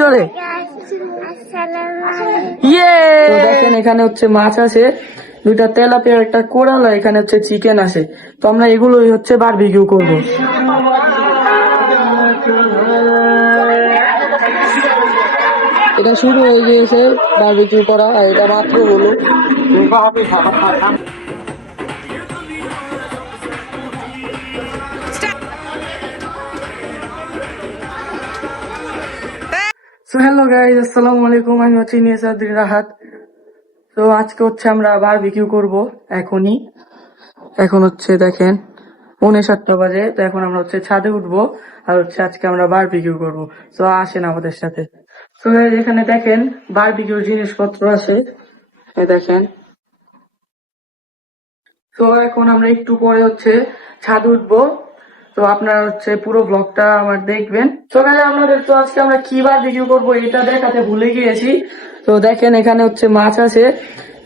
জোরে দেখেন এখানে হচ্ছে মাছ আছে, দুইটা তেলাপিয়া, একটা কোরাল, এখানে হচ্ছে চিকেন আছে। তো আমরা এগুলোই হচ্ছে বারবিকিউ করব। এটা শুরু হয়ে গিয়েছে বারবিকিউ করা, আর এটা মাত্র হলো। সো হ্যালো গাইস, আসসালামু আলাইকুম। আমি হচ্ছে নিয়াসাদ্দিন রাহাত। তো আজকে হচ্ছে আমরা বারবিকিউ করব এখনই। এখন হচ্ছে দেখেন 7:45 বাজে। তো এখন আমরা হচ্ছে ছাদে উঠবো, আর হচ্ছে আজকে আমরা বারবিকিউ করব। তো আসেন আমাদের সাথে। তো এখানে দেখেন বারবিকিউর জিনিসপত্র আছে, এই দেখেন। তো এখন আমরা একটু পরে হচ্ছে ছাদ উঠবো। তো আপনারা হচ্ছে পুরো ব্লগটা আমার দেখবেন। সকালে আপনাদের তো আজকে আমরা কি বারবিকিউ করবো এটা দেখাতে ভুলে গিয়েছি। তো দেখেন এখানে হচ্ছে মাছ আছে,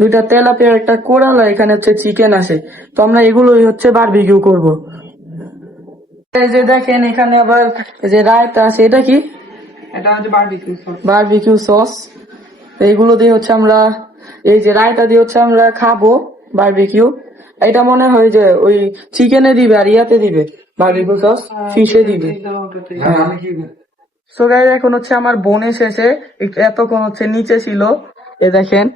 দুইটা তেলাপিয়া, একটা কোরাল, এখানে হচ্ছে চিকেন আছে। তো আমরা এগুলোই হচ্ছে বারবিকিউ করব। এই যে দেখেন এখানে আবার এই যে রায়তা আছে, এটা কি? এটা হচ্ছে বারবিকিউ সস। Barbecue sauce. এইগুলো দিয়ে হচ্ছে আমরা, এই যে রায়তা দিয়ে হচ্ছে আমরা খাবো বারবিকিউ। এটা মনে হয় যে ওই চিকেনে দিবে আর ইয়াতে দিবে বারবিকিউ সস, ফিশে দিবে। সো গাইস এখন হচ্ছে আমার বোন এসেছে, এতক্ষণ হচ্ছে নিচে ছিল। এ দেখেন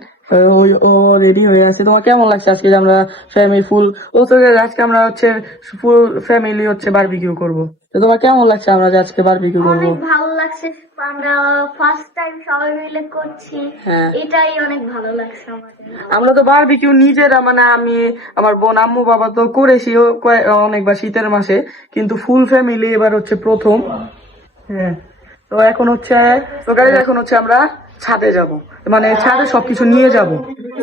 ও রেডি হয়ে আছে। তোমার কেমন লাগছে আজকে যে আমরা ফ্যামিলি ফুল, ও তো আজকে আমরা হচ্ছে ফুল ফ্যামিলি হচ্ছে বারবিকিউ করব। তো তোমার কেমন লাগছে আমরা যে আজকে বারবিকিউ করব? অনেক ভালো লাগছে, আমরা ফার্স্ট টাইম সবাই মিলে করছি। হ্যাঁ, এটাই অনেক ভালো লাগছে আমাদের। আমরা তো বারবিকিউ নিজেরা, মানে আমি, আমার বোন, আম্মু, বাবা তো করেছি অনেকবার শীতের মাসে, কিন্তু ফুল ফ্যামিলি এবার হচ্ছে প্রথম। হ্যাঁ, তো এখন হচ্ছে, তো গাইজ এখন হচ্ছে আমরা ছাদে যাব, মানে ছাদে সবকিছু নিয়ে যাব।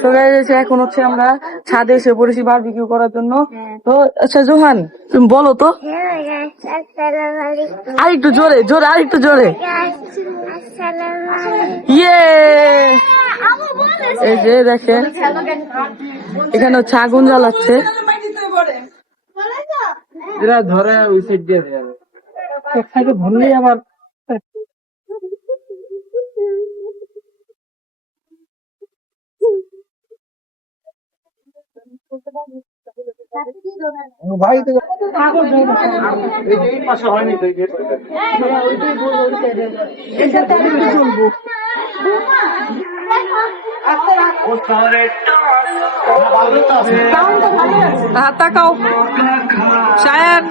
তো গাইজ এখন হচ্ছে আমরা ছাদে এসে পড়েছি বারবিকিউ করার জন্য। তো আচ্ছা জোহান, তুমি বলো তো আরেকটু জোরে জোরে, আরেকটু জোরে। ইয়ে, এই যে দেখেন এখানে হচ্ছে আগুন জ্বালাচ্ছে। ধরে ওই সাইড দিয়ে ধরলেই আবার ভাই এই পাশে হয়নি তো তাকাও শায়ার,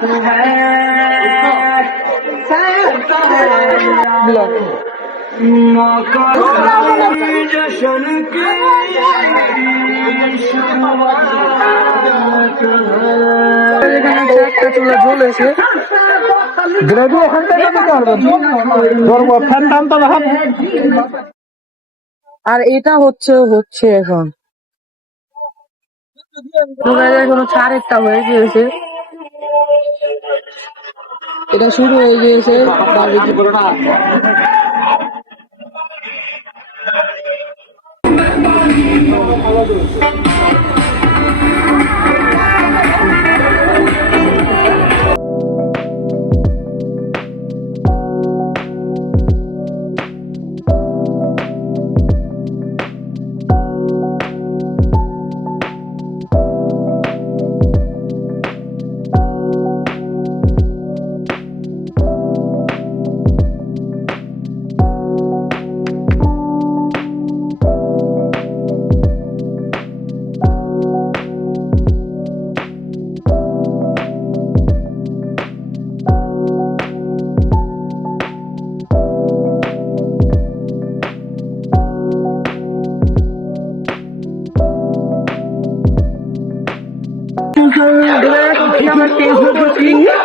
একটা চুলা জ্বলেছে। আর এটা হচ্ছে এখন এখন হচ্ছে আরেকটা হয়ে গিয়েছে, এটা শুরু হয়ে গিয়েছে বারবিকিউ।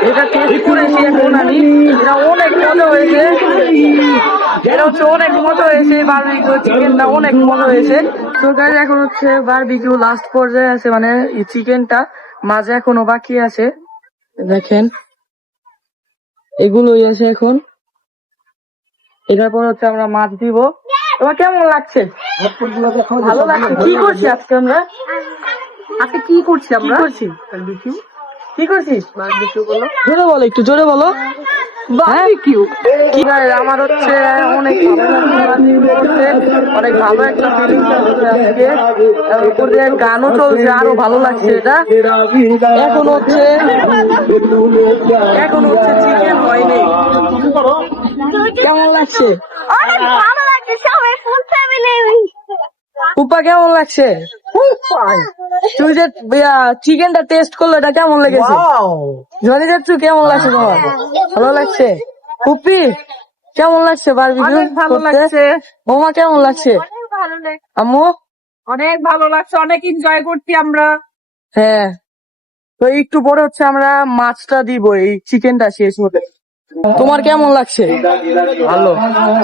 এটা টেস্ট করেছি এখন আমি, এটা অনেক মজা হয়েছে। এটা হচ্ছে অনেক মজা হয়েছে, বারবিকিউ চিকেনটা অনেক মজা হয়েছে। তো গাইস এখন হচ্ছে বারবিকিউ লাস্ট পর্যায়ে আছে, মানে চিকেনটা মাঝে এখনো বাকি আছে। দেখেন এগুলোই আছে এখন। এটার পর হচ্ছে আমরা মাছ দিব। তোমার কেমন লাগছে? ভালো লাগছে। কি করছি আজকে আমরা? আজকে কি করছি আমরা? কি করছি? কি করছিস? জোরে বলো, একটু জোরে বলো। বারবিকিউ কি ভাই আমার হচ্ছে অনেক ভালো লাগছে, অনেক ভালো একটা ফিলিংস হচ্ছে আজকে। উপর দিয়ে গানও চলছে, আরো ভালো লাগছে এটা। এখন হচ্ছে চিকেন হয়নি। কেমন লাগছে অনেক ভালো লাগছে, সবাই ফুল ফ্যামিলি। উপা, কেমন লাগছে? তুই যে চিকেনটা টেস্ট করলো, এটা কেমন লেগেছে? জনি দেখছু কেমন লাগছে তোমার? ভালো লাগছে? উপি কেমন লাগছে? বারবিকিউ অনেক ভালো করতে? লাগছে, বৌমা কেমন লাগছে? অনেক ভালো লাগছে। আম্মু? অনেক ভালো লাগছে, অনেক এনজয় করছি আমরা। হ্যাঁ, তো একটু পরে হচ্ছে আমরা মাছটা দিব, এই চিকেনটা শেষ হতে। তোমার কেমন লাগছে? ভালো।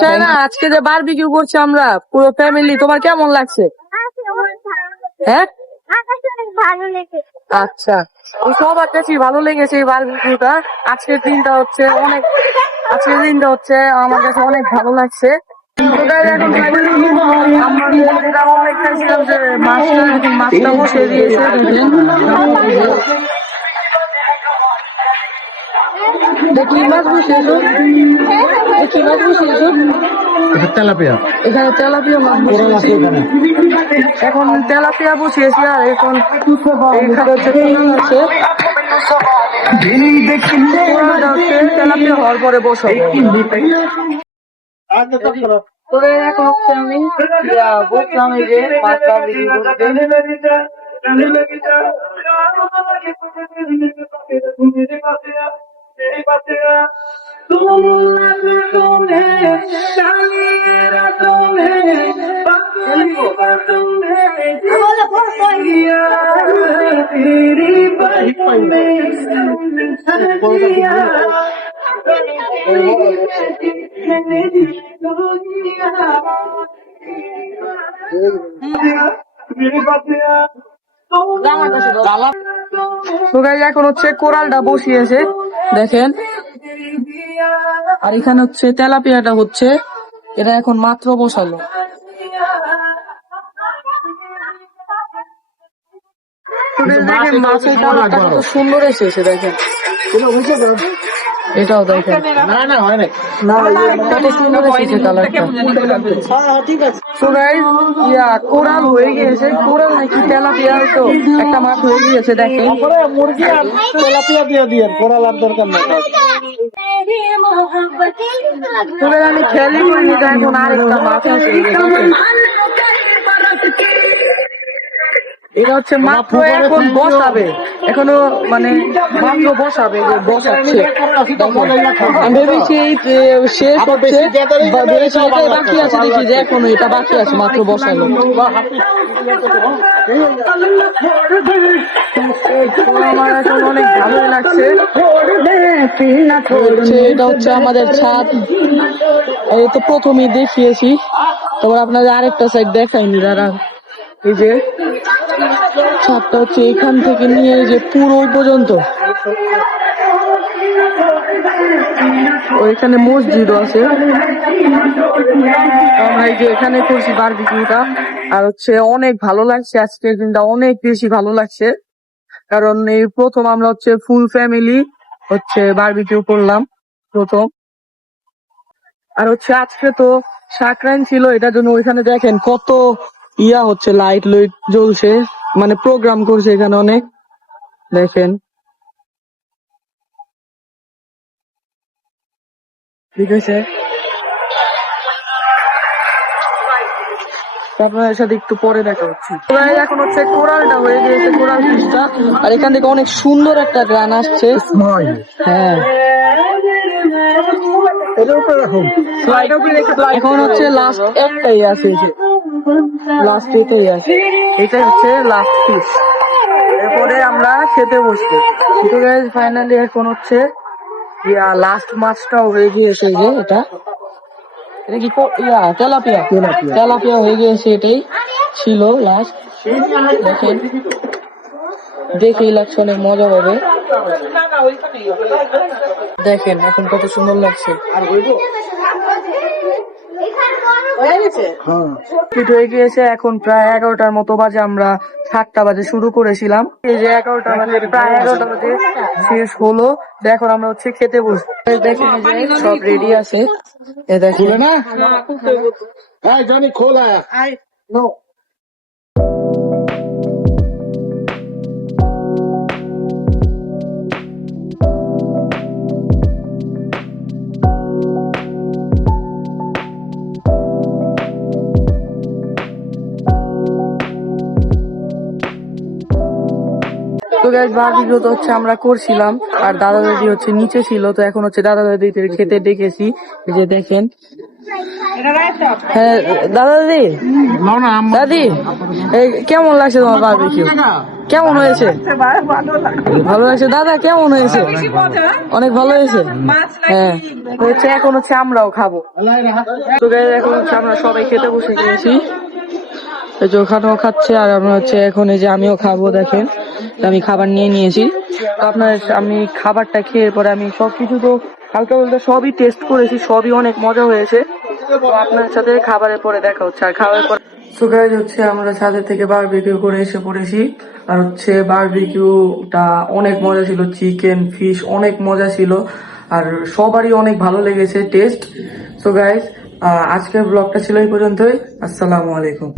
তাই না, আজকে যে বারবিকিউ করছি আমরা পুরো ফ্যামিলি, তোমার কেমন লাগছে? হ্যাঁ, আকাশে অনেক ভালো লেগেছে। আচ্ছা, তো সবার কাছে ভালো লেগেছে এই বারবিকিউটা। আজকের দিনটা হচ্ছে আমার কাছে অনেক ভালো লাগছে। তো guys, এখন আমরা যেটা অনেক চাইছিলাম যে মাছটা বসিয়ে দিয়েছে, দেখি মাছ বসিয়েছো, তেলাপিয়া এখানে তেলাপিয়া মাছ বসিয়েছি। এখন তেলাপিয়া বসিয়েছি, আর এখন এখানে হচ্ছে পোলাও আছে। পোলাওটা হচ্ছে তেলাপিয়া হওয়ার পরে বসাবো। তো এখন হচ্ছে আমি বলছিলাম এই যে মাছ বারবিকিউ করতে। তো guys, এখন হচ্ছে কোরালটা বসিয়েছে দেখেন, আর এখানে হচ্ছে তেলাপিয়াটা হচ্ছে, এটা এখন মাত্র বসালো। তো দেখেন মাছের কালারটা কত সুন্দর এসেছে, দেখেন এটাও দেখেন কত সুন্দর এসেছে কালারটা। তো guys, কোরাল হয়ে গিয়েছে, কোরাল নাকি তেলাপিয়া, তো একটা মাছ হয়ে গিয়েছে দেখেন। মুরগি আর তেলাপিয়া দিয়ে কোরাল আর দরকার নেই। তবে আমি খেয়ালই করিনি যে এখন আরেকটা মাছ আছে। এটা হচ্ছে মাত্র এখন বসাবে, এখনো মানে মাত্র বসাবে, যে বসাচ্ছে। আমি ভেবেছি এই শেষ হচ্ছে, ভেবেছি এটাই বাকি আছে, দেখি যে এখনো এটা বাকি আছে, মাত্র বসালো। আমার এখন অনেক ভালো লাগছে। এটা হচ্ছে আমাদের ছাদ, এই তো প্রথমেই দেখিয়েছি, তারপর আপনাদের আরেকটা সাইড দেখাইনি দাঁড়া। এই যে ছাদটা হচ্ছে এখান থেকে নিয়ে যে পুরো ওই পর্যন্ত, ওইখানে মসজিদও আছে। আমরা এই যে এখানে করছি বারবিকিউটা, আর হচ্ছে অনেক ভালো লাগছে, আজকের দিনটা অনেক বেশি ভালো লাগছে, কারণ এই প্রথম আমরা হচ্ছে ফুল ফ্যামিলি হচ্ছে বারবিকিউ করলাম প্রথম। আর হচ্ছে আজকে তো সংক্রান্তি ছিল, এটার জন্য ওইখানে দেখেন কত হচ্ছে, লাইট জ্বলছে, মানে প্রোগ্রাম করছে এখানে অনেক, দেখেন ঠিক আছে। আপনার সাথে একটু পরে দেখা হচ্ছে। এখন হচ্ছে কোরালটা হয়ে গিয়েছে, কোরাল ফিশটা, আর এখান থেকে অনেক সুন্দর একটা গান আসছে। হ্যাঁ, এখন হচ্ছে লাস্ট একটাই আছে, লাস্ট এটাই আছে, এটাই হচ্ছে লাস্ট পিস, এরপরে আমরা খেতে বসবো। কিন্তু গাইস ফাইনালি এখন হচ্ছে লাস্ট মাছটাও হয়ে গিয়েছে, যে এটা কি তেলাপিয়া হয়ে গিয়েছে, এটাই ছিল লাস্ট। দেখেন, দেখেই লাগছে অনেক মজা হবে। দেখেন এখন কত সুন্দর লাগছে। কমপ্লিট হয়ে গিয়েছে, এখন প্রায় 11টার মতো বাজে, আমরা 7টা বাজে শুরু করেছিলাম, এই যে 11টা বাজে, প্রায় 11টা বাজে শেষ হলো। তো এখন আমরা হচ্ছে খেতে বসবো। দেখেন এই যে সব রেডি আছে, এ দেখেন না। তো গাইস বারবিকিউ তো হচ্ছে আমরা করছিলাম, আর দাদা দাদি হচ্ছে নিচে ছিল। তো এখন হচ্ছে দাদা দাদিদের খেতে ডেকেছি, এই যে দেখেন। হ্যাঁ দাদা দাদি, দাদি এই কেমন লাগছে তোমার বারবিকিউ? কেমন হয়েছে? ভালো লাগছে। দাদা কেমন হয়েছে? অনেক ভালো হয়েছে। হ্যাঁ হচ্ছে, এখন হচ্ছে আমরাও খাবো। তো গাইস এখন হচ্ছে আমরা সবাই খেতে বসে গিয়েছি, এই যে ওখানেও খাচ্ছে, আর আমরা হচ্ছে এখন এই যে আমিও খাবো। দেখেন তো আমি খাবার নিয়ে নিয়েছি। তো আপনার আমি খাবারটা খেয়ে পরে আমি সবকিছু তো হালকা বলতে সবই টেস্ট করেছি, সবই অনেক মজা হয়েছে। তো আপনার সাথে খাবারের পরে দেখা হচ্ছে। আর খাবারের পরে তো গাইস হচ্ছে আমরা ছাদের থেকে বারবিকিউ করে এসে পড়েছি, আর হচ্ছে বারবিকিউটা অনেক মজা ছিল, চিকেন ফিশ অনেক মজা ছিল, আর সবারই অনেক ভালো লেগেছে টেস্ট। সো গাইস আজকের ব্লগটা ছিল এই পর্যন্তই। আসসালামু আলাইকুম।